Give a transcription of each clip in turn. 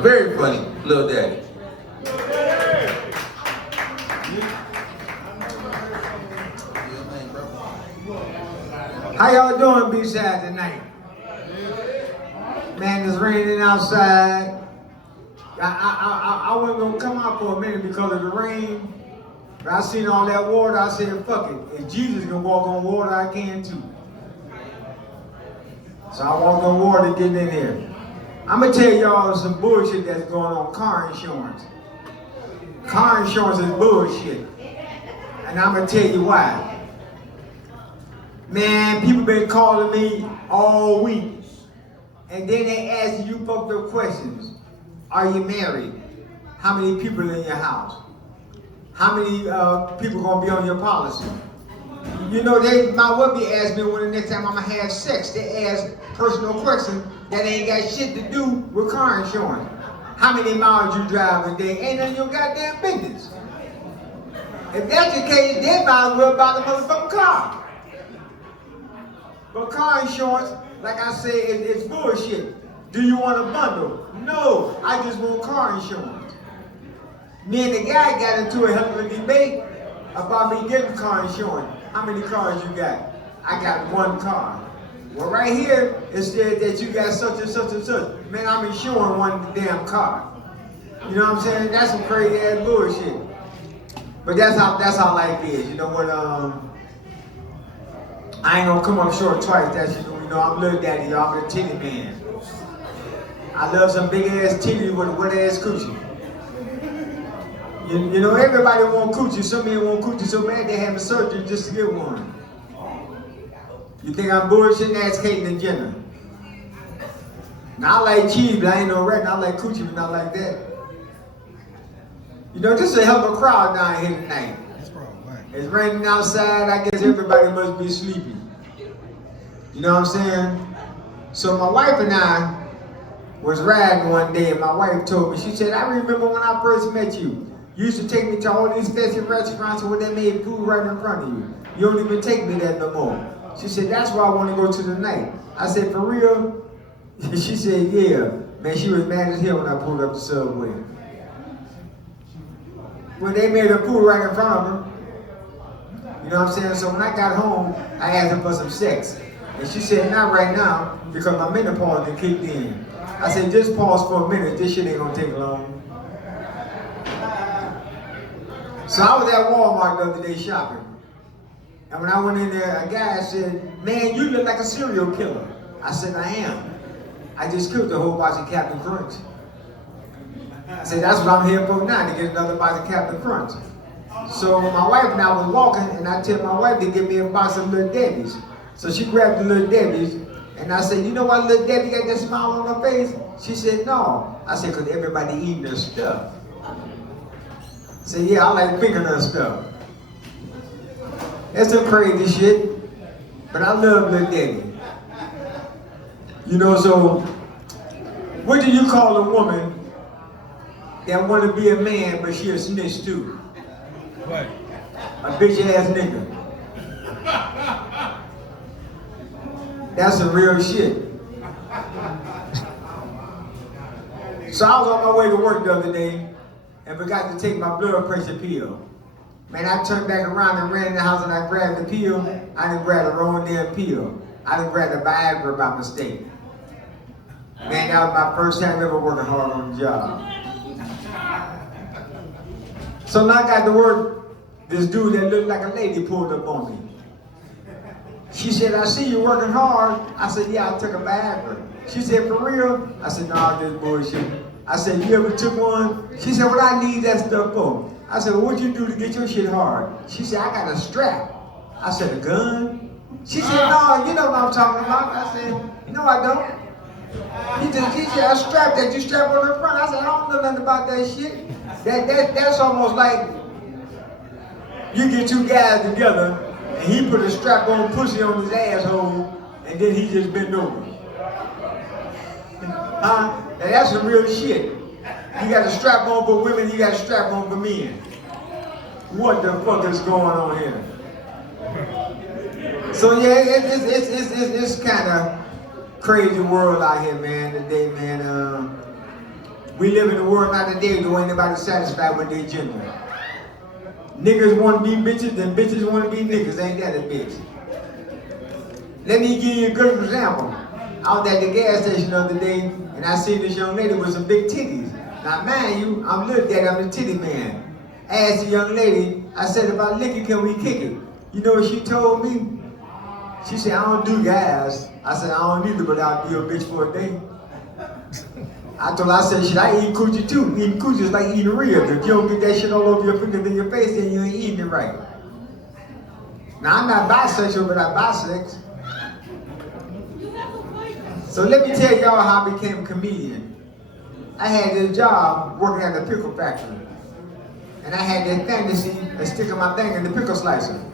Very funny, Lil Daddy. How y'all doing B-side tonight? Man, it's raining outside. I wasn't gonna come out for a minute because of the rain. But I seen all that water, I said, fuck it. If Jesus can walk on water, I can too. So I walked on water getting in here. I'm gonna tell y'all some bullshit that's going on car insurance. Car insurance is bullshit. And I'm gonna tell you why. Man, people been calling me all week. And then they ask you fucked up questions. Are you married? How many people in your house? How many people gonna be on your policy? You know, they might well be asking me when the next time I'm gonna have sex. They ask personal questions that ain't got shit to do with car insurance. How many miles you drive a day? Ain't none of your goddamn business. If that's the case, they might as well buy the motherfucking car. But car insurance, like I said, it's bullshit. Do you want a bundle? No, I just want car insurance. Me and the guy got into a hell of a debate about me getting car insurance. How many cars you got? I got one car. Well, right here, it said that you got such and such and such. Man, I'm insuring one damn car. You know what I'm saying? That's some crazy ass bullshit. But that's how life is. You know what? I ain't gonna come up short twice. That's you know I'm Lil Daddy, y'all. I'm a titty man. I love some big ass titties with a wet ass coochie. You know everybody want coochie. Some men want coochie so bad they having surgery just to get one. You think I'm bullshitting? Ask Caitlyn Jenner. Now I like cheese, but I ain't no rat. I like coochie, but not like that. You know this is a hell of a crowd down here tonight. It's raining outside, I guess everybody must be sleeping. You know what I'm saying? So my wife and I was riding one day and my wife told me, she said, I remember when I first met you. You used to take me to all these fancy restaurants where they made food right in front of you. You don't even take me there no more. She said, that's why I want to go to the night. I said, for real? She said, yeah. Man, she was mad as hell when I pulled up the subway. When they made her food right in front of her. You know what I'm saying? So when I got home, I asked her for some sex. And she said, not right now, because my menopause done kicked in. I said, just pause for a minute, this shit ain't gonna take long. So I was at Walmart the other day shopping. And when I went in there, a guy said, man, you look like a serial killer. I said, I am. I just killed a whole box of Captain Crunch. I said, that's what I'm here for now, to get another box of Captain Crunch. So my wife and I was walking, and I tell my wife to give me a box of Little Debbie's. So she grabbed the Little Debbie's, and I said, you know why Little Debbie got that smile on her face? She said, no. I said, because everybody eating their stuff. I said, yeah, I like fingernail stuff. That's some crazy shit, but I love Little Debbie. You know, so what do you call a woman that want to be a man, but she a snitch too? What? A bitch ass nigga. That's some real shit. So I was on my way to work the other day and forgot to take my blood pressure pill. Man, I turned back around and ran in the house and I grabbed the pill. I didn't grab the wrong damn pill. I didn't grab the Viagra by mistake. Man, that was my first time ever working hard on the job. So when I got to work, this dude that looked like a lady pulled up on me. She said, I see you working hard. I said, yeah, I took a Viagra. She said, for real? I said, nah, this bullshit. I said, you ever took one? She said, what I need that stuff for? I said, well, what'd you do to get your shit hard? She said, I got a strap. I said, a gun? She said, no, you know what I'm talking about. I said, no, I don't. She said, a strap that you strap on the front. I said, I don't know nothing about that shit. That's almost like you get two guys together and he put a strap on pussy on his asshole and then he just bent over. Huh? And that's some real shit. You got a strap on for women, you got a strap on for men. What the fuck is going on here? So yeah, it's kind of crazy world out here, man, today, man. We live in a world not today where ain't nobody satisfied with their gender. Niggas want to be bitches and bitches want to be niggas. Ain't that a bitch? Let me give you a good example. I was at the gas station the other day and I seen this young lady with some big titties. Now mind you, I'm little daddy, I'm a titty man. I asked the young lady, I said, if I lick it, can we kick it? You know what she told me? She said, I don't do gas. I said, I don't either, but I'll be a bitch for a day. I told her, I said, should I eat coochie too? Eating coochie is like eating ribs. If you don't get that shit all over your fingers and your face, then you ain't eating it right. Now, I'm not bisexual, but I bisex. So let me tell y'all how I became a comedian. I had this job working at the pickle factory. And I had that fantasy of sticking my thing in the pickle slicer.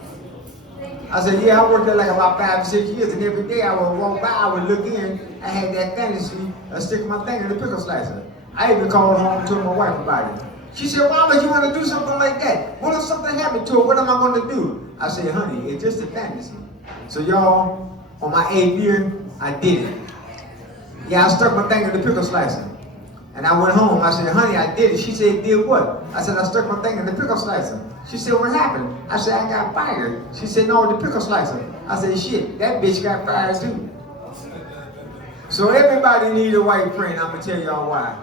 I said, yeah, I worked there like about 5 or 6 years, and every day I would walk by, I would look in, I had that fantasy of sticking my thing in the pickle slicer. I even called home and told my wife about it. She said, why would you want to do something like that? What if something happened to it? What am I going to do? I said, honey, it's just a fantasy. So y'all, on my 8th year, I did it. Yeah, I stuck my thing in the pickle slicer. And I went home. I said, honey, I did it. She said, did what? I said, I stuck my thing in the pickle slicer. She said, what happened? I said, I got fired. She said, no, the pickle slicer. I said, shit, that bitch got fired too. So everybody need a white friend. I'm going to tell y'all why.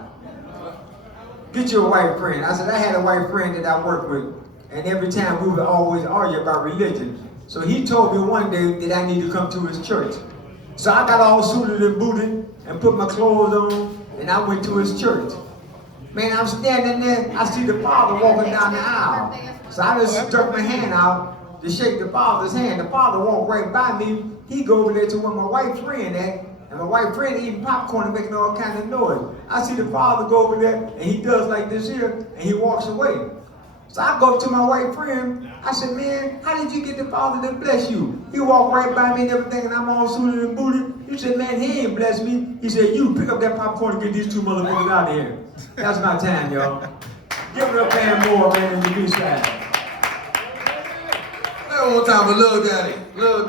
Get you a white friend. I said, I had a white friend that I worked with. And every time we would always argue about religion. So he told me one day that I need to come to his church. So I got all suited and booted and put my clothes on. And I went to his church. Man, I'm standing there, I see the father walking down the aisle. So I just stuck my hand out to shake the father's hand. The father walked right by me. He go over there to where my white friend at, and my white friend eating popcorn and making all kind of noise. I see the father go over there, and he does like this here, and he walks away. So I go up to my white friend. I said, man, how did you get the father to bless you? He walked right by me and everything, and I'm all suited and booted. He said, man, he ain't blessed me. He said, you pick up that popcorn and get these two motherfuckers out of here. That's my time, y'all. Give it up, man, more, man, in the new side. One time for Lil Daddy. Lil Daddy.